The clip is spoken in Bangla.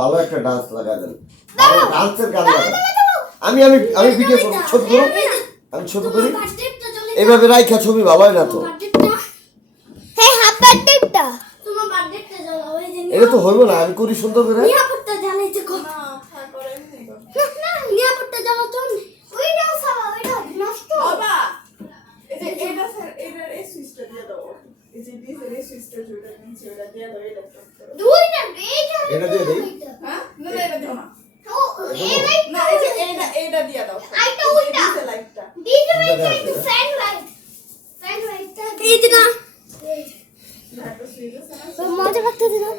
ভালো একটা ডান্স লাগা দেন, ডান্সের গান লাগা। আমি আমি আমি ভিডিও করব, ছবি করব, আমি ছবি করি। এইভাবে রাইখা ছবি ভালো হয় না তো। হ্যাঁ, হাফ বার্থডেটা তোমার বার্থডেটা জ্বালাও, এই যে এটা তো হইব না, আমি করি সুন্দর করে। নিয়াপটটা জ্বালাইতে কো না, হ্যাঁ করেন না, নিয়াপটটা জ্বালাও তো ওইটাও সাবা, ওইটা নষ্ট বাবা। এই যে এটা স্যার, এটার এই সুইচটা দিয়ে দাও, এই যে ডিজের এই সুইচটা জুড়ে নিচে ওটা দিয়ে দাও, এটা তো দুইটা এটা দিয়ে দেই। হ্যাঁ না না, এটা দিও না, ও এই লাইট না, এই যে এটা দিয়ে দাও, আইটা উল্টা লাইটটা DJ light, fan light, fan লাইটটা এই দিনা মজা করতে দিনা।